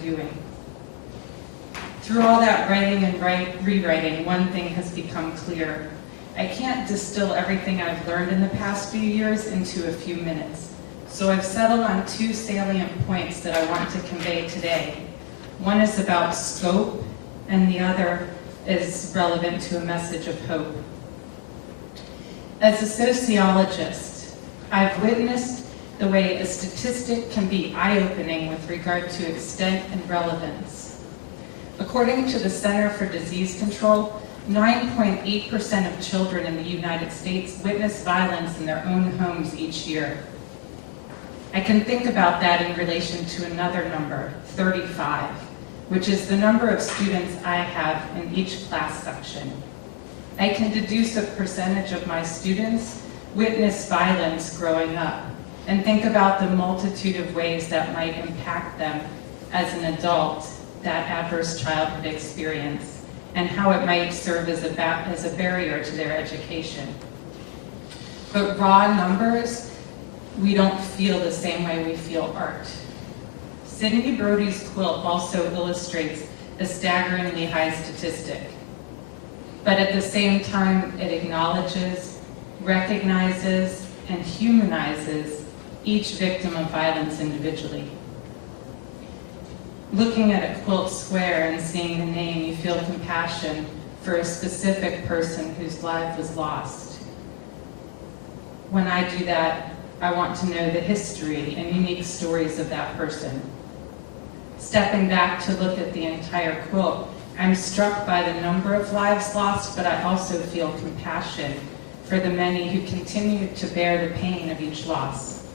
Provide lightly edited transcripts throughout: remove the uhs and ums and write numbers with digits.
doing. Through all that writing and rewriting, one thing has become clear. I can't distill everything I've learned in the past few years into a few minutes. So I've settled on two salient points that I want to convey today. One is about scope, and the other is relevant to a message of hope. As a sociologist, I've witnessed the way a statistic can be eye-opening with regard to extent and relevance. According to the Center for Disease Control, 9.8% of children in the United States witness violence in their own homes each year. I can think about that in relation to another number, 35, which is the number of students I have in each class section. I can deduce a percentage of my students witness violence growing up, and think about the multitude of ways that might impact them as an adult, that adverse childhood experience, and how it might serve as a barrier to their education. But raw numbers, we don't feel the same way we feel art. Sidney Brodie's quilt also illustrates a staggeringly high statistic. But at the same time, it acknowledges, recognizes, and humanizes each victim of violence individually. Looking at a quilt square and seeing the name, you feel compassion for a specific person whose life was lost. When I do that, I want to know the history and unique stories of that person. Stepping back to look at the entire quilt, I'm struck by the number of lives lost, but I also feel compassion for the many who continue to bear the pain of each loss.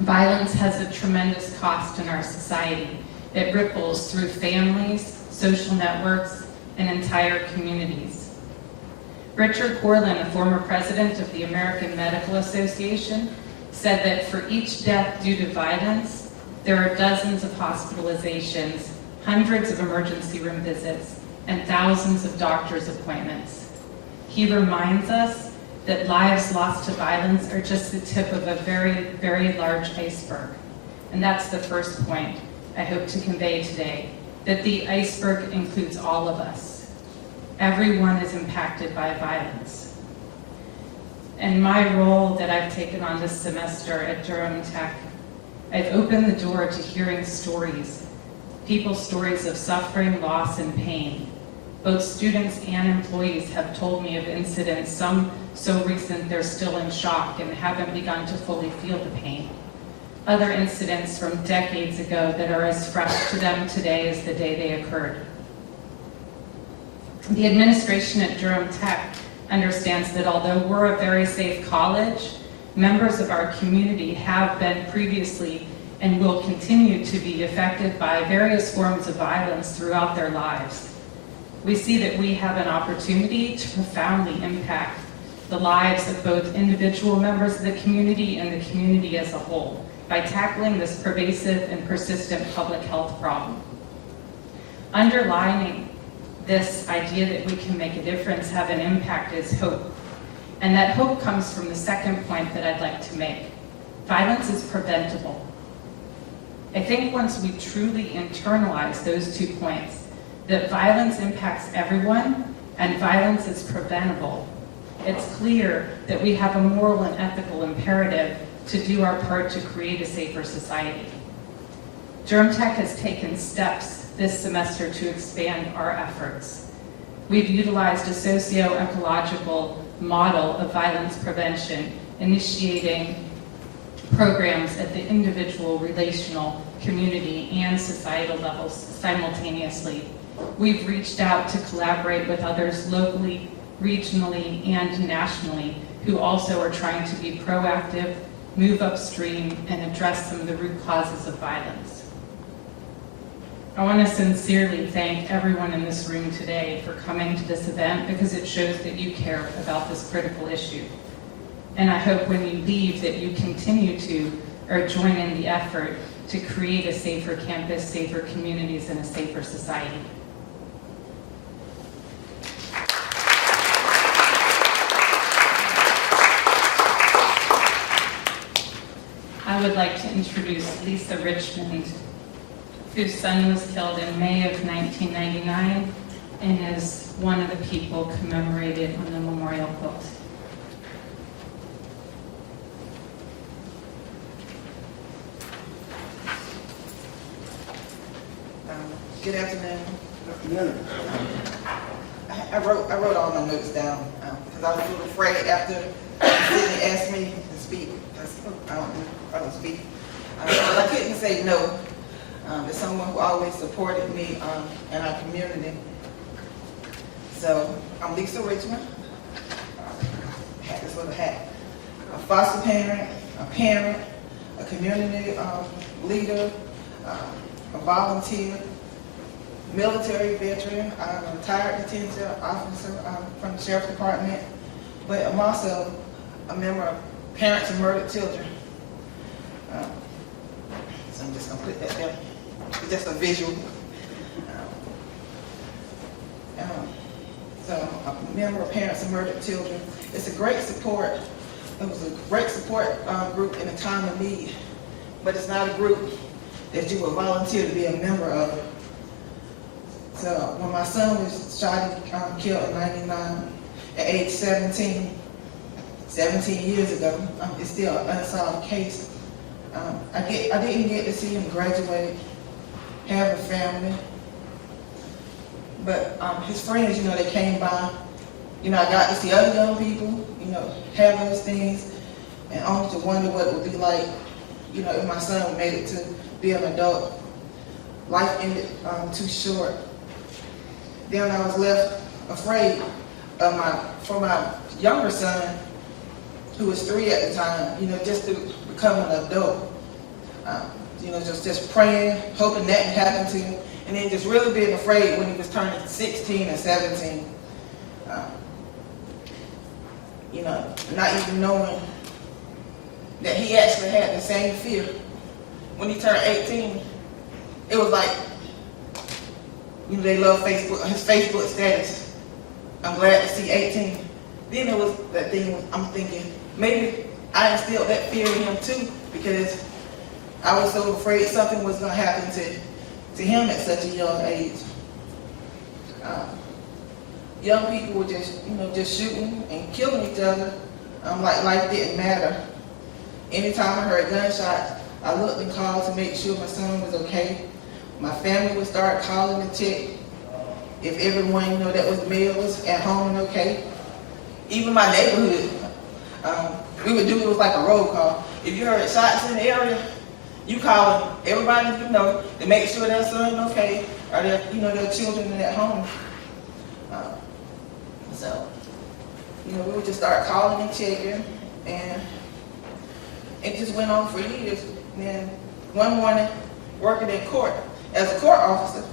Violence has a tremendous cost in our society. It ripples through families, social networks, and entire communities. Richard Corlin, a former president of the American Medical Association, said that for each death due to violence, there are dozens of hospitalizations, hundreds of emergency room visits, and thousands of doctor's appointments. He reminds us that lives lost to violence are just the tip of a very, very large iceberg. And that's the first point I hope to convey today, that the iceberg includes all of us. Everyone is impacted by violence. And my role that I've taken on this semester at Durham Tech, I've opened the door to hearing stories, people's stories of suffering, loss, and pain. Both students and employees have told me of incidents, some so recent they're still in shock and haven't begun to fully feel the pain. Other incidents from decades ago that are as fresh to them today as the day they occurred. The administration at Durham Tech understands that although we're a very safe college, members of our community have been previously and will continue to be affected by various forms of violence throughout their lives. We see that we have an opportunity to profoundly impact the lives of both individual members of the community and the community as a whole by tackling this pervasive and persistent public health problem. Underlining this idea that we can make a difference, have an impact, is hope. And that hope comes from the second point that I'd like to make. Violence is preventable. I think once we truly internalize those 2 points, that violence impacts everyone and violence is preventable, it's clear that we have a moral and ethical imperative to do our part to create a safer society. Durham Tech has taken steps this semester to expand our efforts. We've utilized a socio-ecological model of violence prevention, initiating programs at the individual, relational, community, and societal levels simultaneously. We've reached out to collaborate with others locally, regionally, and nationally who also are trying to be proactive, move upstream, and address some of the root causes of violence. I want to sincerely thank everyone in this room today for coming to this event because it shows that you care about this critical issue. And I hope when you leave that you continue to or join in the effort to create a safer campus, safer communities, and a safer society. I would like to introduce Lisa Richmond, whose son was killed in May of 1999 and is one of the people commemorated on the memorial quilt. Good afternoon. I wrote all my notes down because I was a little afraid after Sidney asked me to speak. I don't speak. But I couldn't say no. There's someone who always supported me in our community. So I'm Lisa Richmond. I had this little hat. A foster parent, a community leader, a volunteer, military veteran. I'm a retired detention officer from the Sheriff's Department, but I'm also a member of Parents of Murdered Children. So I'm just going to put that there. It's just a visual. So I'm a member of Parents of Murdered Children. It's a great support. It was a great support group in a time of need, but it's not a group that you would volunteer to be a member of. So when my son was shot and killed in '99 at age 17 years ago, it's still an unsolved case. I didn't get to see him graduate, have a family, but his friends, they came by. I got to see other young people, have those things, and only to wonder what it would be like, if my son made it to be an adult. Life ended too short. Then I was left afraid for my younger son, who was 3 at the time, just to become an adult. Just praying, hoping nothing happened to him, and then just really being afraid when he was turning 16 and 17. Not even knowing that he actually had the same fear. When he turned 18, it was like, they love Facebook, his Facebook status. I'm glad to see 18. Then it was that thing, I'm thinking, maybe I instilled that fear in him too, because I was so afraid something was going to happen to him at such a young age. Young people were just shooting and killing each other like life didn't matter. Anytime I heard gunshots, I looked and called to make sure my son was okay. My family would start calling to check if everyone that was male was at home and okay. Even my neighborhood, it was like a roll call. If you heard shots in the area, you call everybody to make sure their son okay, or their children are at home. So we would just start calling and checking, and it just went on for years. And then one morning, working in court, as a court officer,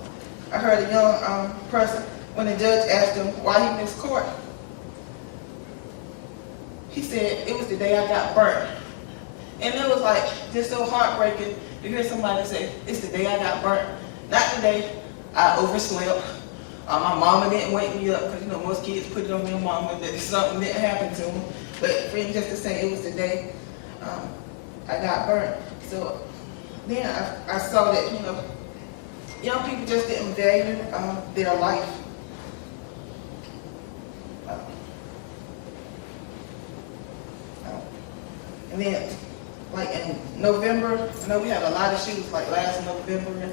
I heard a young person, when the judge asked him why he missed court, he said, it was the day I got burnt. And it was like just so heartbreaking to hear somebody say, it's the day I got burnt. Not the day I overslept. My mama didn't wake me up, because most kids put it on their mama that something didn't happen to them. But for him just to say it was the day I got burnt. So then I saw that, young people just didn't value their life. And then, like in November, we had a lot of shootings, like last November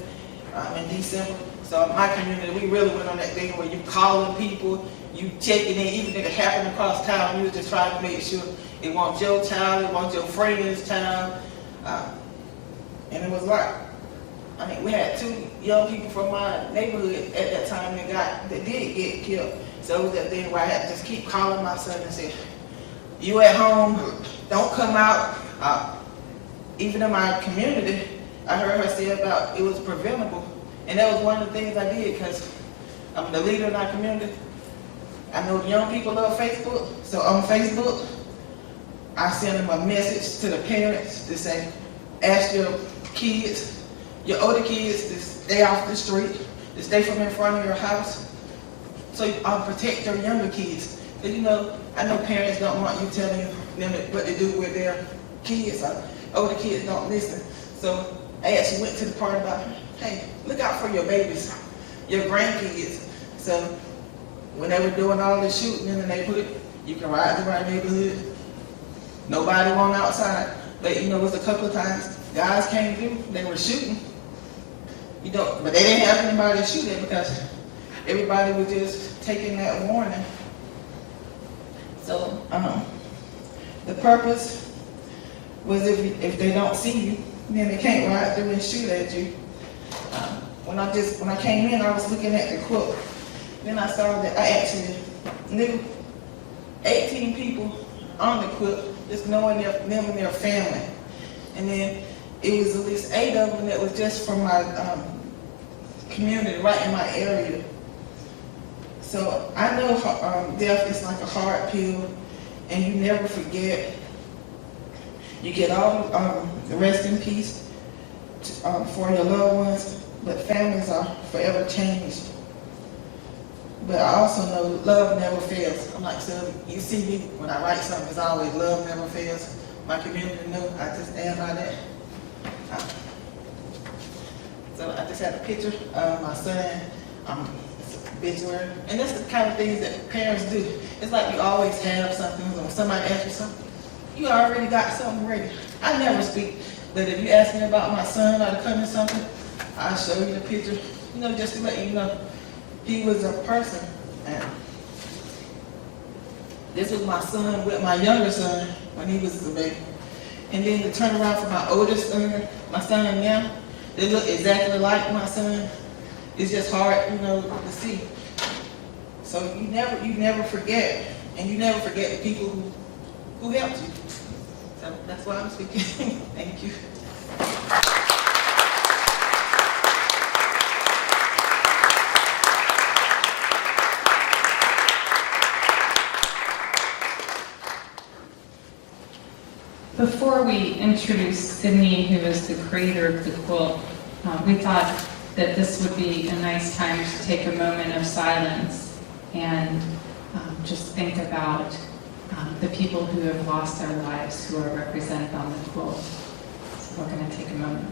and December. So in my community, we really went on that thing where you calling people, you checking in, even if it happened across town, you was just trying to make sure it wasn't your child, it wasn't your friend's child. And it was like, we had 2 young people from my neighborhood at that time that did get killed. So it was that thing where I had to just keep calling my son and say, you at home, don't come out. Even in my community, I heard her say about it was preventable. And that was one of the things I did, because I'm the leader in our community. I know young people love Facebook, so on Facebook, I send them a message to the parents to say, ask your kids, your older kids, to stay off the street, to stay from in front of your house, so you protect your younger kids. Because I know parents don't want you telling them what to do with their kids. Older kids don't listen. So I actually went to the part about hey, look out for your babies, your grandkids. So when they were doing all this shooting and they put, you can ride through our neighborhood, nobody went outside. But you know, it was a couple of times guys came through, they were shooting. You know, but they didn't have anybody to shoot at because everybody was just taking that warning. So the purpose was if they don't see you, then they can't ride through and shoot at you. When I came in, I was looking at the quilt. Then I saw that I actually knew 18 people on the quilt, just knowing them and their family. And then it was at least 8 of them that was just from my community, right in my area. So I know death is like a hard pill, and you never forget. You get all the rest in peace for your loved ones, but families are forever changed. But I also know love never fails. I'm like, so you see me when I write something, it's always love never fails. My community know I just stand by that. So I just had a picture of my son, obituary, and that's the kind of things that parents do. It's like you always have something. When somebody asks you something, you already got something ready. I never speak, but if you ask me about my son or to come in something, I'll show you the picture, you know, just to let you know he was a person. And this was my son with my younger son when he was a baby. And then to turn around for my oldest son, my son now, they look exactly like my son. It's just hard, you know, to see. So you never forget, and you never forget the people who helped you. So that's why I'm speaking. Thank you. Before we introduce Sidney, who is the creator of the quilt, we thought that this would be a nice time to take a moment of silence and just think about the people who have lost their lives who are represented on the quilt. So we're going to take a moment.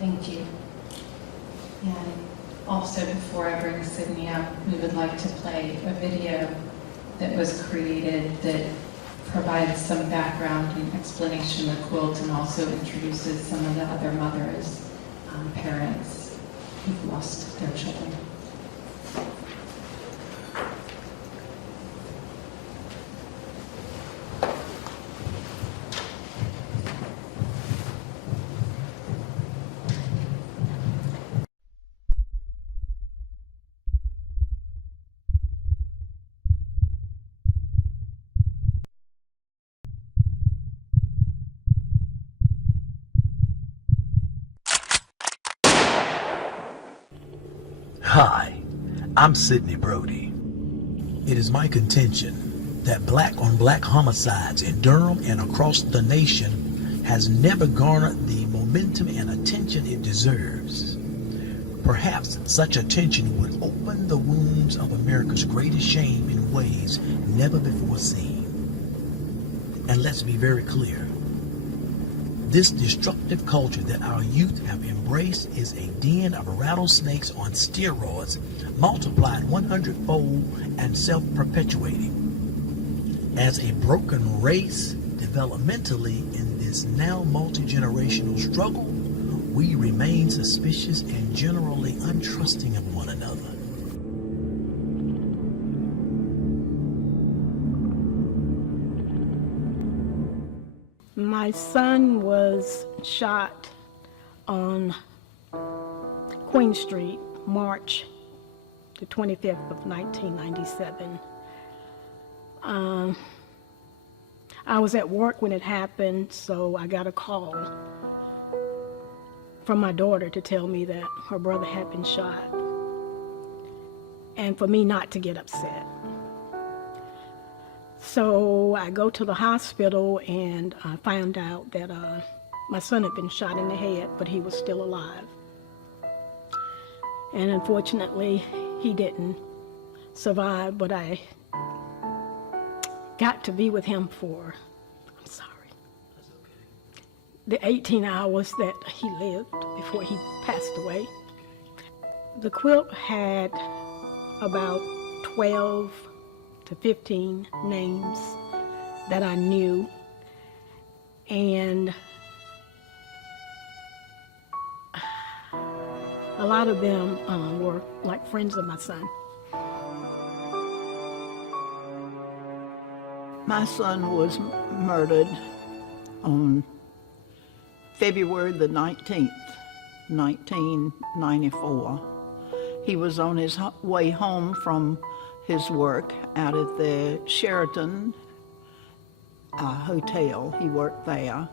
Thank you. And also, before I bring Sidney up, we would like to play a video that was created that provides some background and explanation of the quilt and also introduces some of the other mothers, parents who've lost their children. Hi, I'm Sidney Brodie. It is my contention that black-on-black homicides in Durham and across the nation has never garnered the momentum and attention it deserves. Perhaps such attention would open the wounds of America's greatest shame in ways never before seen. And let's be very clear. This destructive culture that our youth have embraced is a den of rattlesnakes on steroids, multiplied 100-fold and self-perpetuating. As a broken race, developmentally in this now multi-generational struggle, we remain suspicious and generally untrusting of one another. My son was shot on Queen Street, March the 25th of 1997. I was at work when it happened, so I got a call from my daughter to tell me that her brother had been shot, and for me not to get upset. So I go to the hospital and I found out that my son had been shot in the head, but he was still alive. And unfortunately, he didn't survive, but I got to be with him for, I'm sorry, the 18 hours that he lived before he passed away. The quilt had about 12 to 15 names that I knew, and a lot of them were like friends of my son. My son was murdered on February the 19th, 1994. He was on his way home from his work out at the Sheraton hotel. He worked there,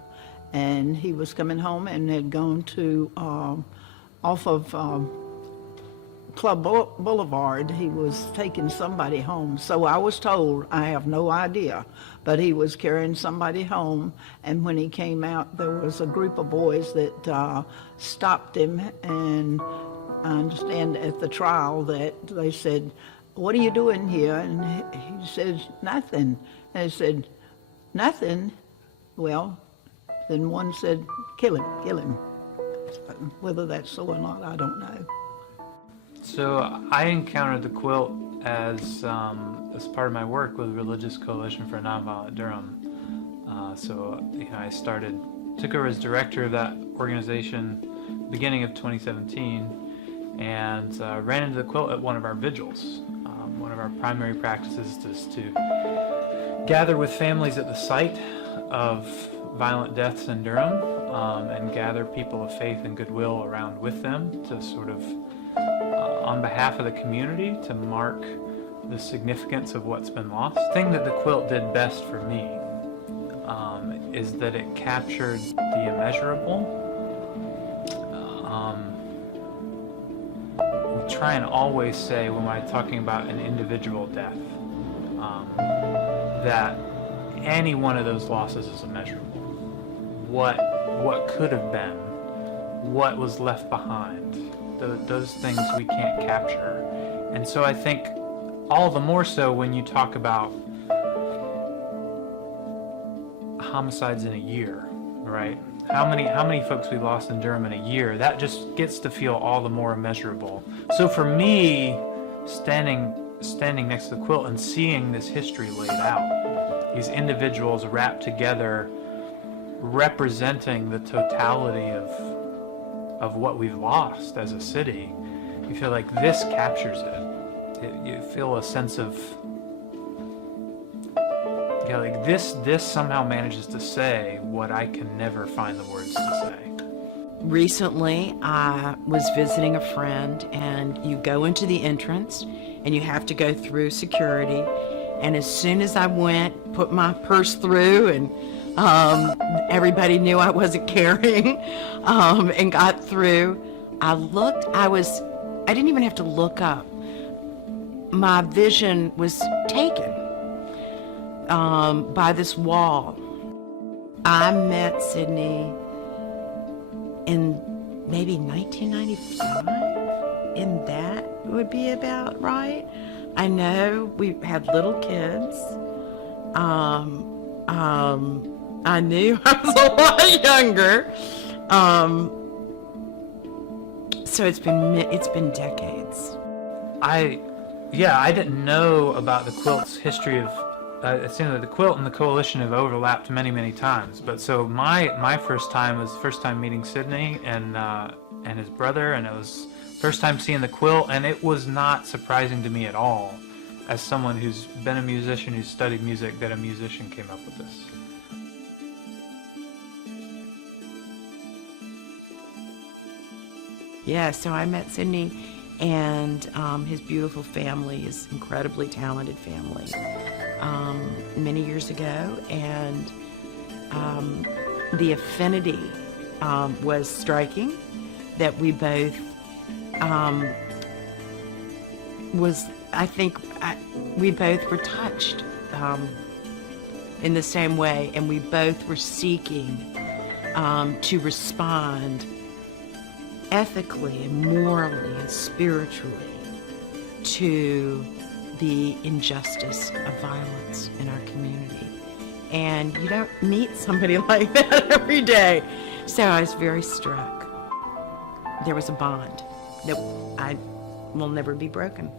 and he was coming home and had gone to off of Club Boulevard. He was taking somebody home. So I was told, I have no idea, but he was carrying somebody home, and when he came out, there was a group of boys that stopped him, and I understand at the trial that they said, "What are you doing here?" And he says, "Nothing." And they said, "Nothing?" Well, then one said, kill him. Whether that's so or not, I don't know. So I encountered the quilt as part of my work with Religious Coalition for Nonviolent Durham. I took over as director of that organization beginning of 2017, and ran into the quilt at one of our vigils. One of our primary practices is to gather with families at the site of violent deaths in Durham, and gather people of faith and goodwill around with them to sort of, on behalf of the community, to mark the significance of what's been lost. The thing that the quilt did best for me is that it captured the immeasurable. We try and always say, when we're talking about an individual death, that any one of those losses is immeasurable. What could have been, what was left behind, those things we can't capture. And so I think all the more so when you talk about homicides in a year, right? How many folks we lost in Durham in a year, that just gets to feel all the more immeasurable. So for me, standing next to the quilt and seeing this history laid out, these individuals wrapped together, representing the totality of what we've lost as a city, you feel like this captures it. You feel a sense of, like this somehow manages to say what I can never find the words to say. Recently, I was visiting a friend, and you go into the entrance and you have to go through security. And as soon as I went, put my purse through, and everybody knew I wasn't carrying, and got through. I didn't even have to look up. My vision was taken by this wall. I met Sidney in maybe 1995, and that would be about right. I know we had little kids. I knew I was a lot younger. So it's been decades. I didn't know about the quilt's history of. It seems like the quilt and the coalition have overlapped many, many times. But so my first time was meeting Sidney and his brother, and it was first time seeing the quilt, and it was not surprising to me at all, as someone who's been a musician, who's studied music, that a musician came up with this. Yeah, so I met Sidney and his beautiful family, his incredibly talented family. many years ago, and the affinity was striking. That we both we both were touched in the same way, and we both were seeking to respond ethically and morally and spiritually to the injustice of violence in our community. And you don't meet somebody like that every day. So I was very struck. There was a bond that I will never be broken.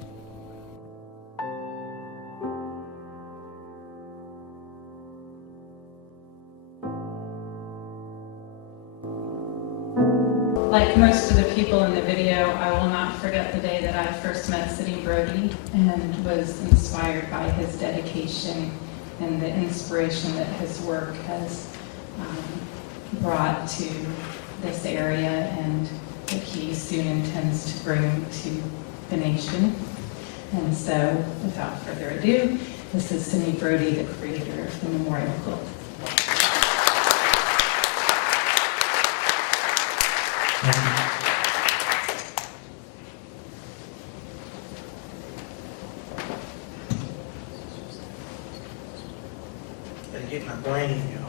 Like most of the people in the video, I will not forget the day that I first met Sidney Brodie and was inspired by his dedication and the inspiration that his work has brought to this area and that he soon intends to bring to the nation. And so, without further ado, this is Sidney Brodie, the creator of the memorial quilt. Gotta get my brain, y'all.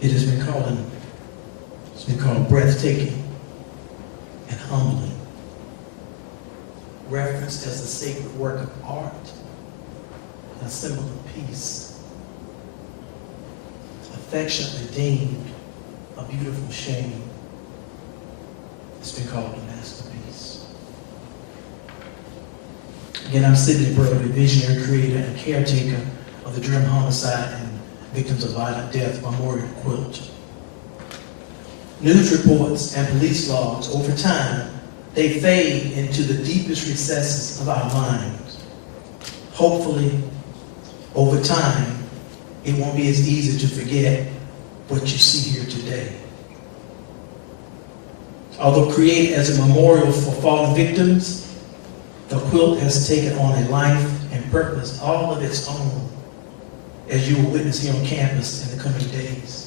It has been called breathtaking and humbling, referenced as a sacred work of art, a symbol of peace, affectionately deemed a beautiful shame. It's been called a masterpiece. Again, I'm Sidney Brodie, visionary, creator, and caretaker of the Durham Homicide and Victims of Violent Death Memorial Quilt. News reports and police logs, over time, they fade into the deepest recesses of our minds. Hopefully, over time, it won't be as easy to forget what you see here today. Although created as a memorial for fallen victims, the quilt has taken on a life and purpose all of its own, as you will witness here on campus in the coming days.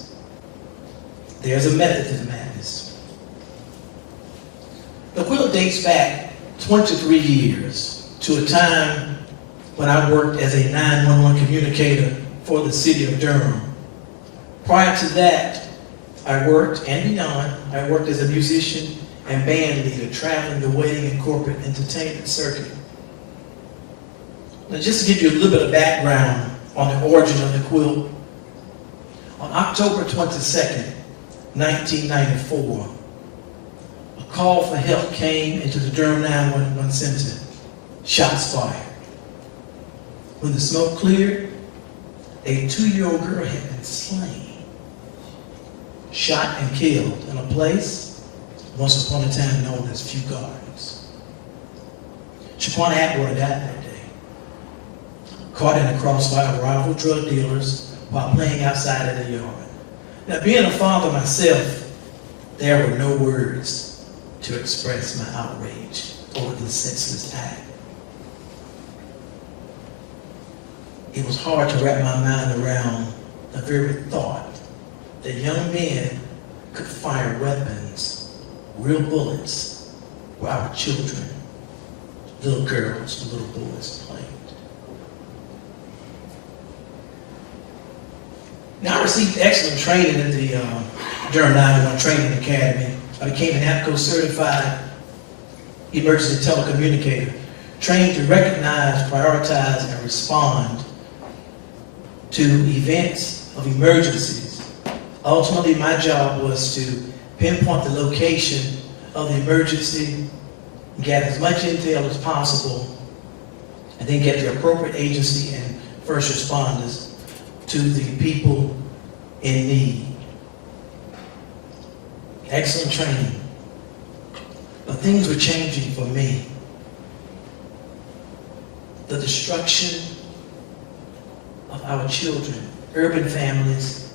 There's a method to the madness. The quilt dates back 23 years to a time when I worked as a 911 communicator for the city of Durham. Prior to that, I worked as a musician and band leader, traveling the wedding and corporate entertainment circuit. Now, just to give you a little bit of background on the origin of the quilt, on October 22nd, 1994, a call for help came into the Durham 911 center. Shots fired. When the smoke cleared, a 2-year-old girl had been slain, shot and killed in a place once upon a time known as Few Gardens. Shaquana Atwater died that day, caught in a crossfire of rival drug dealers while playing outside of the yard. Now, being a father myself, there were no words to express my outrage over this senseless act. It was hard to wrap my mind around the very thought that young men could fire weapons, real bullets, where our children, little girls and little boys played. Now, I received excellent training at the Durham 911 Training Academy. I became an APCO certified emergency telecommunicator, trained to recognize, prioritize, and respond to events of emergencies. Ultimately, my job was to pinpoint the location of the emergency, get as much intel as possible, and then get the appropriate agency and first responders to the people in need. Excellent training. But things were changing for me. the destruction of our children, urban families,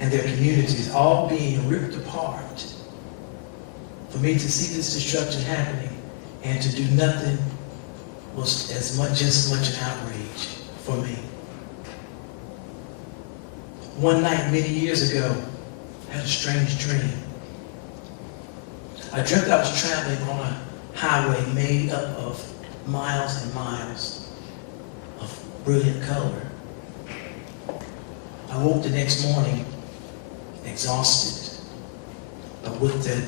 and their communities all being ripped apart. For me to see this destruction happening and to do nothing was just as much an outrage for me. One night many years ago, I had a strange dream. I dreamt I was traveling on a highway made up of miles and miles of brilliant color. I woke the next morning exhausted, but with the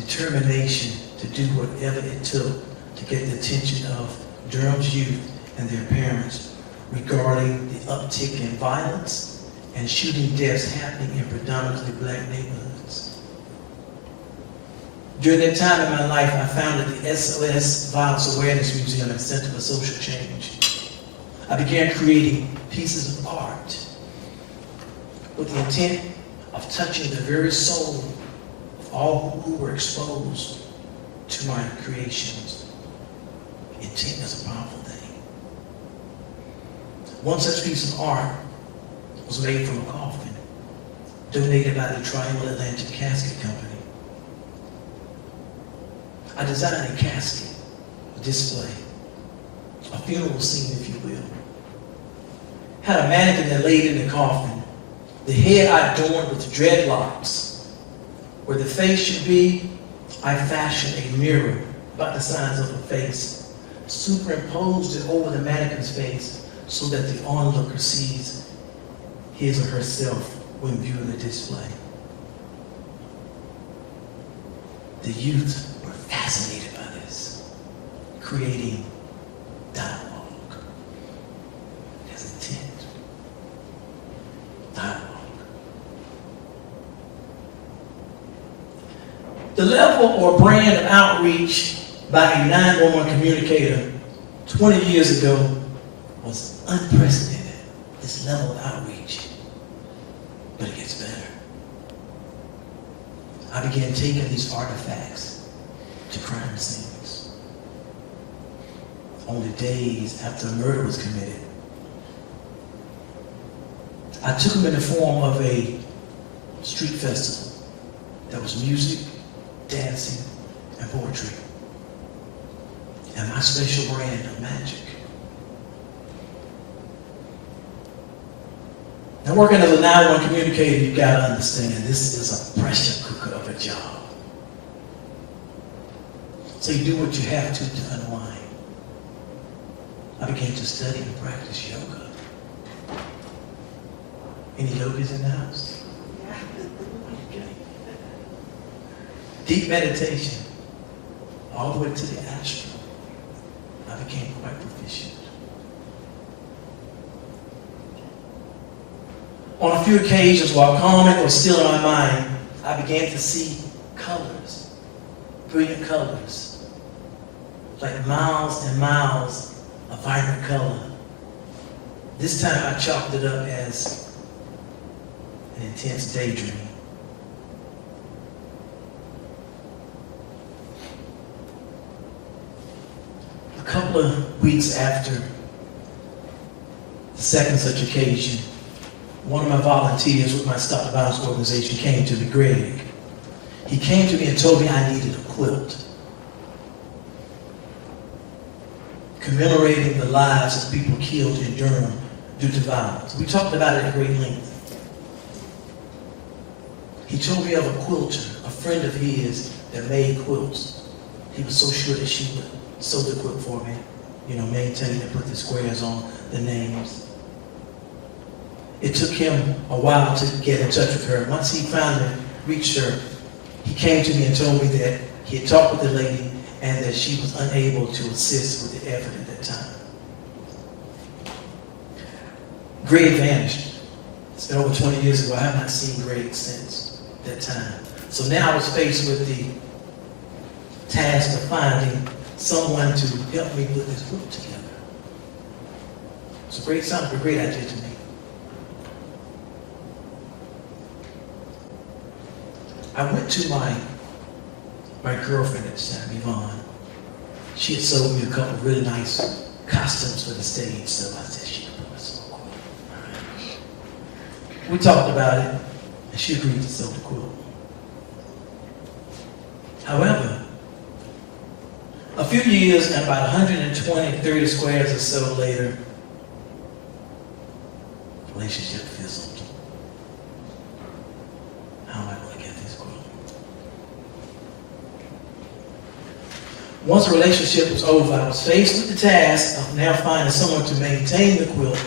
determination to do whatever it took to get the attention of Durham's youth and their parents regarding the uptick in violence and shooting deaths happening in predominantly black neighborhoods. During that time in my life, I founded the SOS Violence Awareness Museum and Center for Social Change. I began creating pieces of art with the intent of touching the very soul of all who were exposed to my creations. Intent is a powerful thing. One such piece of art was made from a coffin, donated by the Triangle Atlantic Casket Company. I designed a casket, a display, a funeral scene, if you will. Had a mannequin that laid in the coffin, the head I adorned with dreadlocks. Where the face should be, I fashioned a mirror about the size of a face, superimposed it over the mannequin's face so that the onlooker sees his or herself when viewing the display. The youth were fascinated by this, creating dialogue as intent. Dialogue. The level or brand of outreach by a 911 communicator 20 years ago was unprecedented, this level of outreach. But it gets better. I began taking these artifacts to crime scenes. Only days after a murder was committed, I took them in the form of a street festival that was music, dancing, and poetry, and my special brand of magic. Now, working as a 911 communicator, you gotta understand this is a pressure cooker of a job. So you do what you have to unwind. I began to study and practice yoga. Any yogis in the house? Okay. Deep meditation, all the way to the astral. I became quite proficient. On a few occasions, while calming was still in my mind, I began to see colors, brilliant colors, like miles and miles of vibrant color. This time I chalked it up as an intense daydream. A couple of weeks after the second such occasion, one of my volunteers with my Stop the Violence organization came to me, Greg. He came to me and told me I needed a quilt commemorating the lives of people killed in Durham due to violence. We talked about it at great length. He told me of a quilter, a friend of his that made quilts. He was so sure that she would sew the quilt for me, maintain and put the squares on the names. It took him a while to get in touch with her. Once he finally reached her, he came to me and told me that he had talked with the lady and that she was unable to assist with the effort at that time. Greg vanished. It's been over 20 years ago. I have not seen Greg since that time. So now I was faced with the task of finding someone to help me put this group together. It's a great sound, a great idea to me. I went to my girlfriend at the time, Yvonne. She had sold me a couple of really nice costumes for the stage, so I said she could put us on a quilt. All right. We talked about it, and she agreed to sew the quilt. However, a few years and about 120-30 squares or so later, the relationship fizzled. How am I going to get this quilt? Once the relationship was over, I was faced with the task of now finding someone to maintain the quilt,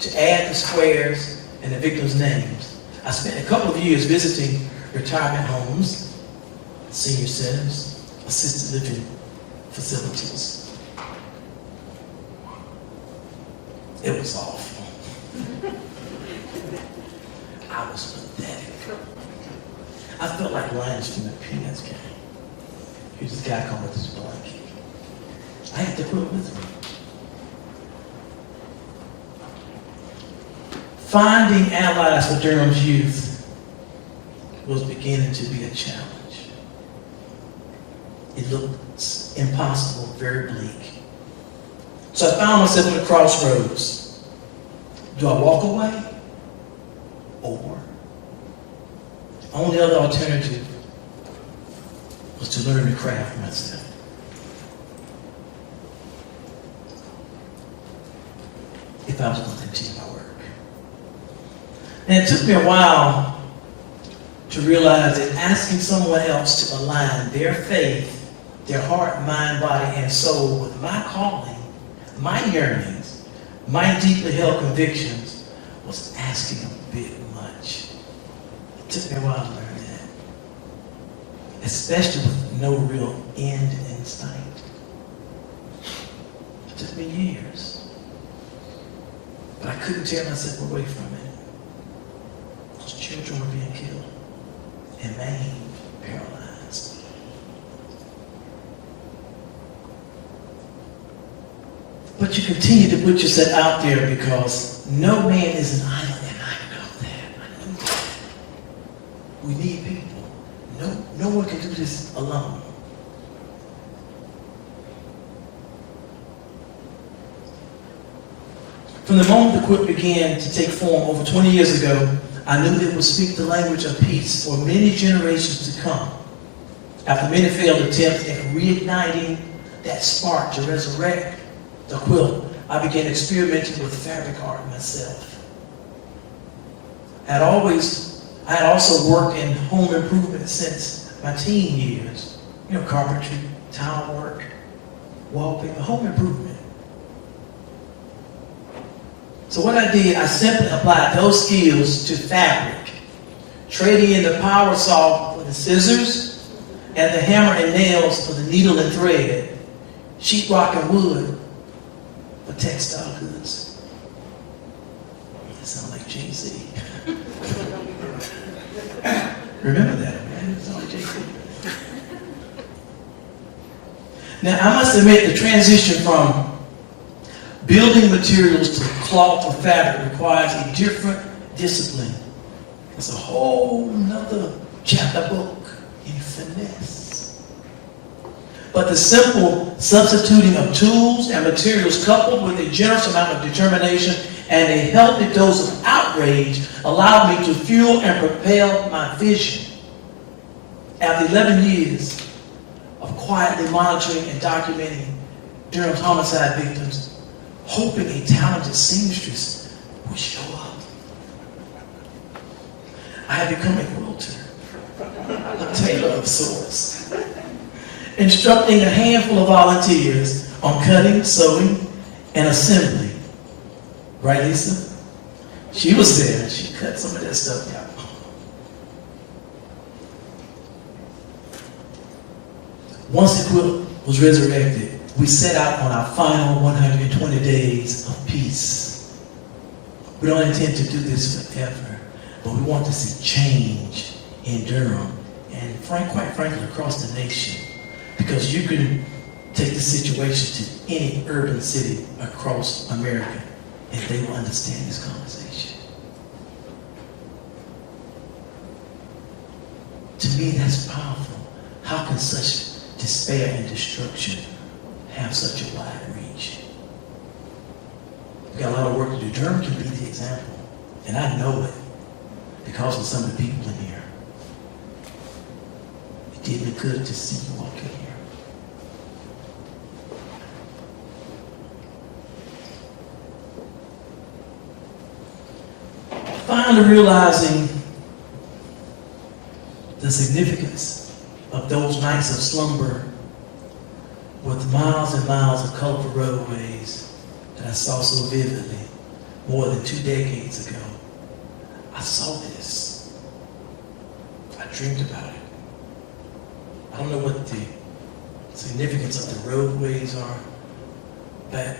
to add the squares and the victims' names. I spent a couple of years visiting retirement homes, senior centers, assisted living facilities. It was awful. I was pathetic. I felt like Lions from the Peanuts game. Here's this guy come with his blanket. I had to quilt with me. Finding allies for Durham's youth was beginning to be a challenge. It looked impossible, very bleak. So I found myself at a crossroads. Do I walk away? Or the only other alternative was to learn to craft myself. If I was going to continue my work. And it took me a while to realize that asking someone else to align their faith, their heart, mind, body, and soul with my calling, my yearnings, my deeply held convictions was asking a bit much. It took me a while to learn that, especially with no real end in sight. It took me years, but I couldn't tear myself away from it. Those children were being killed and maimed, paralyzed. But you continue to put yourself out there because no man is an island, and I know that. I know that. We need people. No one can do this alone. From the moment the quilt began to take form over 20 years ago, I knew that it would speak the language of peace for many generations to come. After many failed attempts at reigniting that spark to resurrect the quilt, I began experimenting with fabric art myself. I had also worked in home improvement since my teen years. Carpentry, tile work, wallpaper, home improvement. So what I did, I simply applied those skills to fabric, trading in the power saw for the scissors and the hammer and nails for the needle and thread, sheetrock and wood for textile goods. That sounds like Jay-Z. Remember that, man. It sounds like Jay-Z. Now, I must admit, the transition from building materials to cloth or fabric requires a different discipline. It's a whole nother chapter book in finesse. But the simple substituting of tools and materials coupled with a generous amount of determination and a healthy dose of outrage allowed me to fuel and propel my vision. After 11 years of quietly monitoring and documenting Durham's homicide victims, hoping a talented seamstress would show up, I had become a quilter, a tailor of sorts, instructing a handful of volunteers on cutting, sewing, and assembly. Right, Lisa? She was there. She cut some of that stuff out. Once the quilt was resurrected, we set out on our final 120 days of peace. We don't intend to do this forever, but we want to see change in Durham and quite frankly across the nation, because you can take the situation to any urban city across America and they will understand this conversation. To me, that's powerful. How can such despair and destruction have such a wide reach? We got a lot of work to do. Durham can be the example, and I know it because of some of the people in here. It did me good to see you walk in here. Finally realizing the significance of those nights of slumber with miles and miles of colorful roadways that I saw so vividly more than 2 decades ago. I saw this. I dreamed about it. I don't know what the significance of the roadways are, but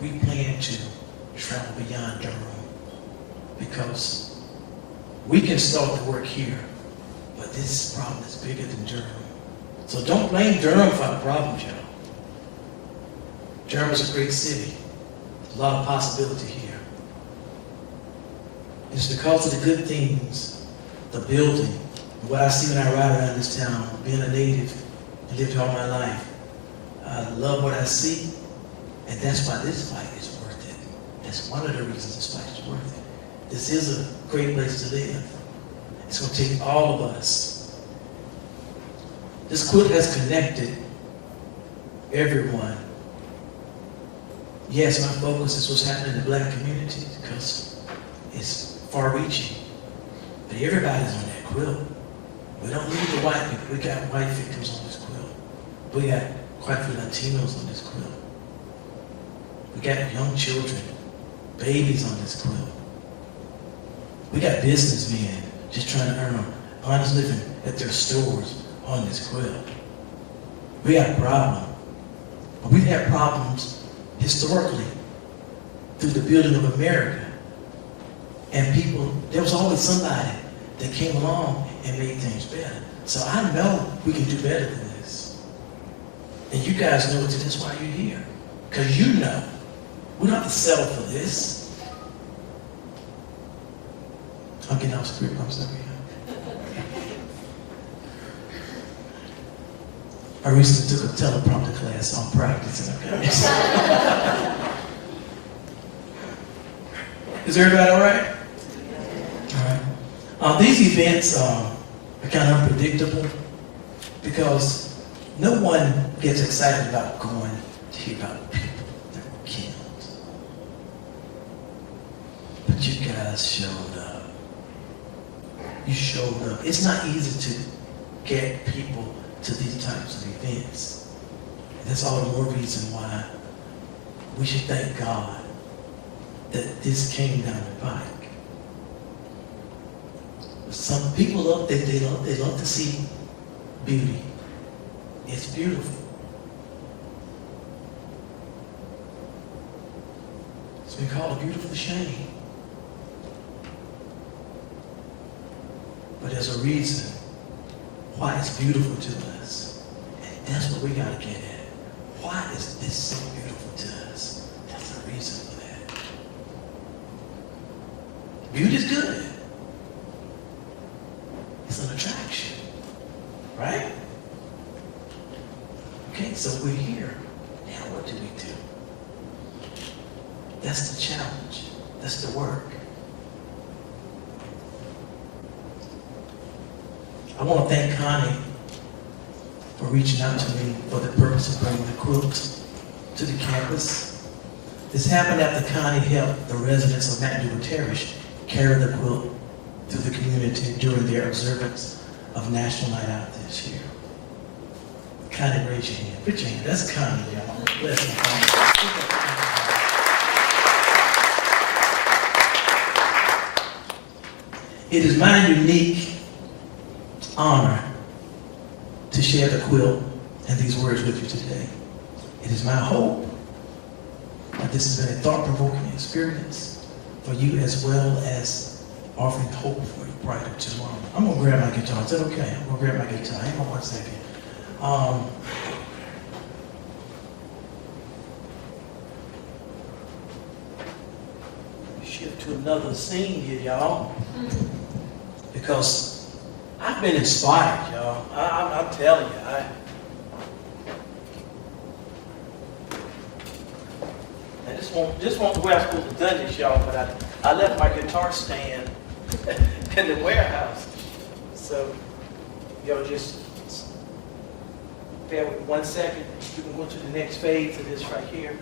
we plan to travel beyond Durham because we can start the work here, but this problem is bigger than Durham. So don't blame Durham for our problems, y'all. Durham is a great city. There's a lot of possibility here. It's because of the good things, the building, what I see when I ride around this town, being a native and lived all my life. I love what I see, and that's why this fight is worth it. That's one of the reasons this fight is worth it. This is a great place to live. It's going to take all of us. This quilt has connected everyone. Yes, my focus is what's happening in the black community because it's far-reaching. But everybody's on that quilt. We don't need the white people. We got white victims on this quilt. We got quite a few Latinos on this quilt. We got young children, babies on this quilt. We got businessmen just trying to earn honest living at their stores on this quilt. We got a problem. But we've had problems historically through the building of America. And people, there was always somebody that came along and made things better. So I know we can do better than this. And you guys know it, that's why you're here. Because you know, we don't have to settle for this. I'm getting off script, I'm sorry. I recently took a teleprompter class on practicing, okay? Is everybody all right? All right. These events are kind of unpredictable because no one gets excited about going to hear about people that were killed. But you guys showed up. You showed up. It's not easy to get people to these types of events. And that's all the more reason why we should thank God that this came down the pike. Some people love, they love to see beauty. It's beautiful. It's been called a beautiful shame. But there's a reason why it's beautiful to us. And that's what we gotta get at. Why is this so beautiful to us? That's the reason for that. Beauty's good. It's an attraction, right? Okay, so we're here. Now what do we do? That's the challenge. That's the work. I want to thank Connie for reaching out to me for the purpose of bringing the quilt to the campus. This happened after Connie helped the residents of McDougal Terrace carry the quilt through the community during their observance of National Night Out this year. Connie, raise your hand. Put your hand. That's Connie, y'all. Bless you, Connie. It is my unique honor to share the quilt and these words with you today. It is my hope that this has been a thought-provoking experience for you as well as offering hope for a brighter tomorrow. I'm going to grab my guitar. Is that okay? I'm going to grab my guitar. Hang on 1 second. Shift to another scene here, y'all. Because I've been inspired, y'all. I'm telling you. And This won't the way I'm supposed to done this, y'all, but I left my guitar stand in the warehouse. So, y'all just bear with me 1 second. We can go to the next phase of this right here.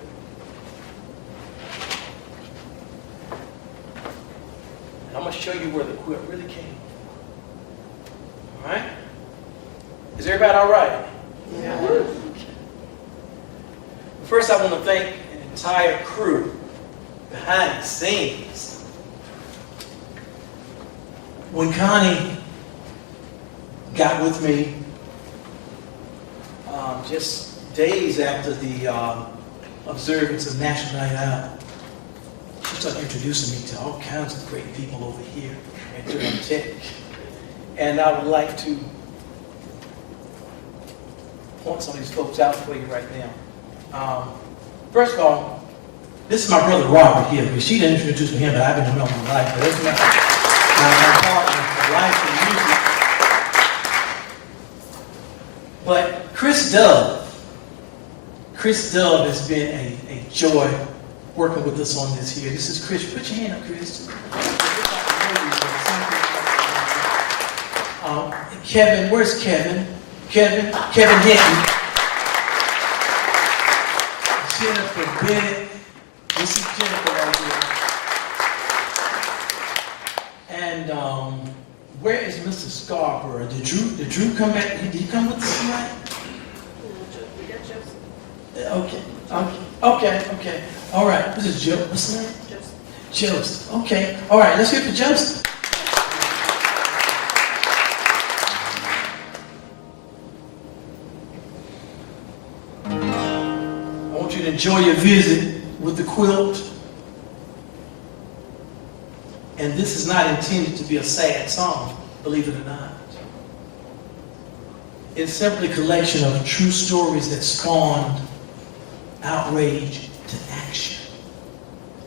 And I'm going to show you where the quilt really came. All right? Is everybody all right? Yeah. First, I want to thank an entire crew behind the scenes. When Connie got with me just days after the observance of National Night Out, she started introducing me to all kinds of great people over here at Durham Tech. And I would like to point some of these folks out for you right now. First of all, this is my brother Robert here. She didn't introduce me to him, but I've been knowing him my life. But this is my partner for life and music. But Chris Dove has been a joy working with us on this here. This is Chris. Put your hand up, Chris. Kevin, where's Kevin? Kevin Hinton. Jennifer Bennett. This is Jennifer right here. And where is Mr. Scarborough? Did Drew come back? Did he come with us tonight? Okay. All right. This is Joe. What's his name? Joseph. Okay. All right. Let's hear for Joseph. I want you to enjoy your visit with the quilt. And this is not intended to be a sad song, believe it or not. It's simply a collection of true stories that spawned outrage to action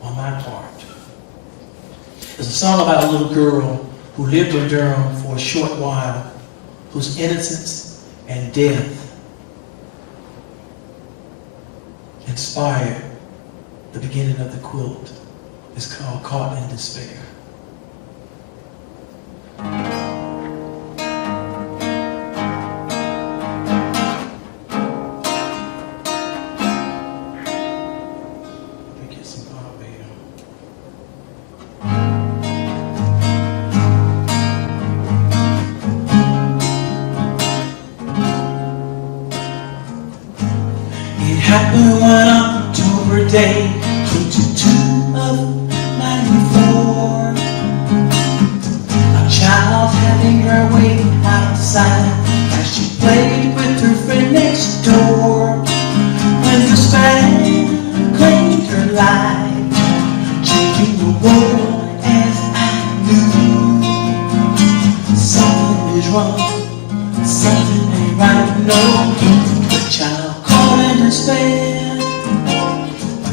on my part. It's a song about a little girl who lived in Durham for a short while, whose innocence and death inspired the beginning of the quilt. It's called Caught in Despair. Happened one October day, 22 of 94. A child having her way outside as she played with her friend next door. When the span claimed her life, changing the world as I knew. Something is wrong, something ain't right, no. The child caught in despair,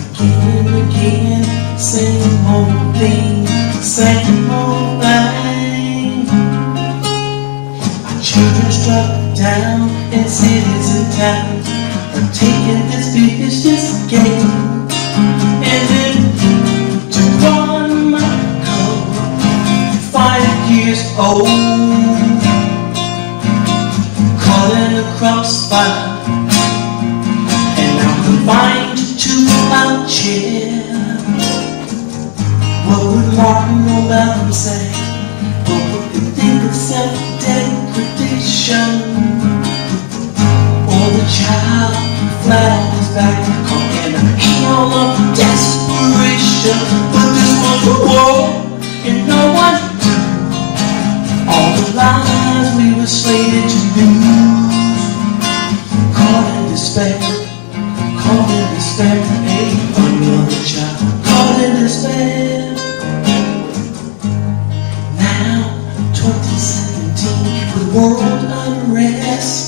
again and again, same old thing, same old thing. Our children struck down in cities and towns are taking this vicious game. And then to Guatemala, 5 years old, caught in a crossfire, confined to our chair. What would Martin or Malcolm say? What would they think of self-degradation? Or the child flat on his back, caught in a hell of desperation. But this was a war, and no one knew all the lives we were slated to lose. Caught in despair, caught in despair, another child caught in despair. Now, 2017, with world unrest,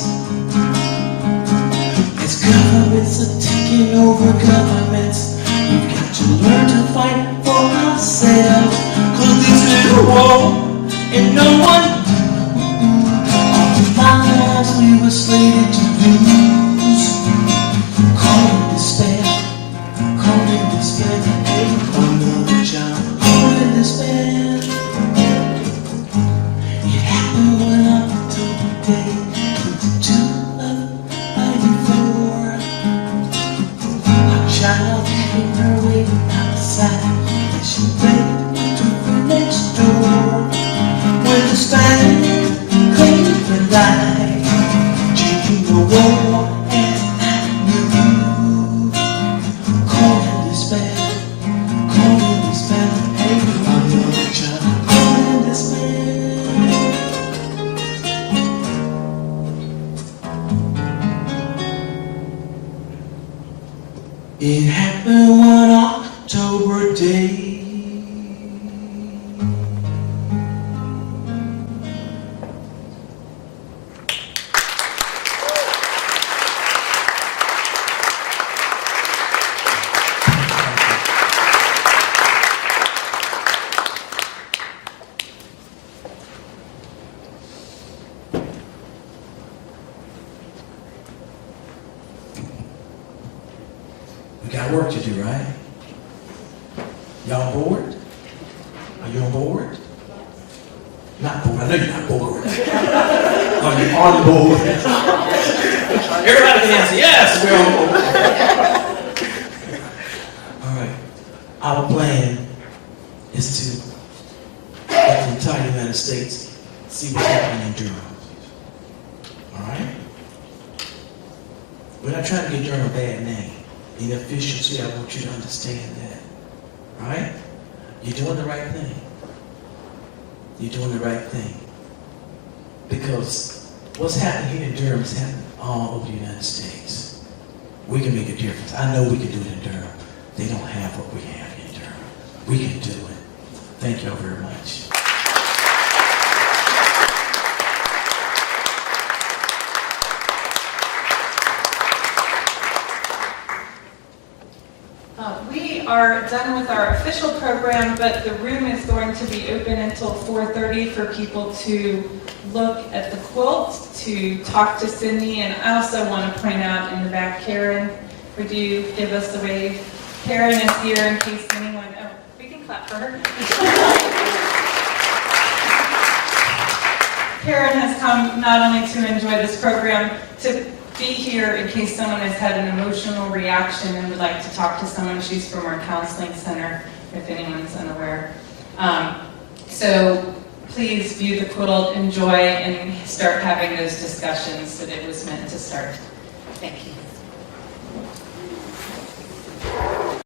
as governments are taking over governments, we've got to learn to fight for ourselves. 'Cause this is a war, and no one knew all the lives we were slated to lose. Caught in despair, caught in despair. got work to do, right? Y'all on board? Are you on board? Not bored. I know you're not bored. Are you on board? Everybody can answer, yes, we're on board. All right. Our plan is to let the entire United States see what's happening in Durham. All right? We're not trying to get Durham a bad name. The officials here, I want you to understand that. All right? You're doing the right thing. You're doing the right thing. Because what's happening here in Durham is happening all over the United States. We can make a difference. I know we can do it in Durham. They don't have what we have in Durham. We can do it. Thank y'all very much. We are done with our official program, but the room is going to be open until 4:30 for people to look at the quilt, to talk to Sidney, and I also want to point out in the back, Karen, would you give us a wave? Karen is here in case anyone, oh, we can clap for her. Karen has come not only to enjoy this program, to be here in case someone has had an emotional reaction and would like to talk to someone. She's from our counseling center, if anyone's unaware. So please view the quilt, enjoy, and start having those discussions that it was meant to start. Thank you.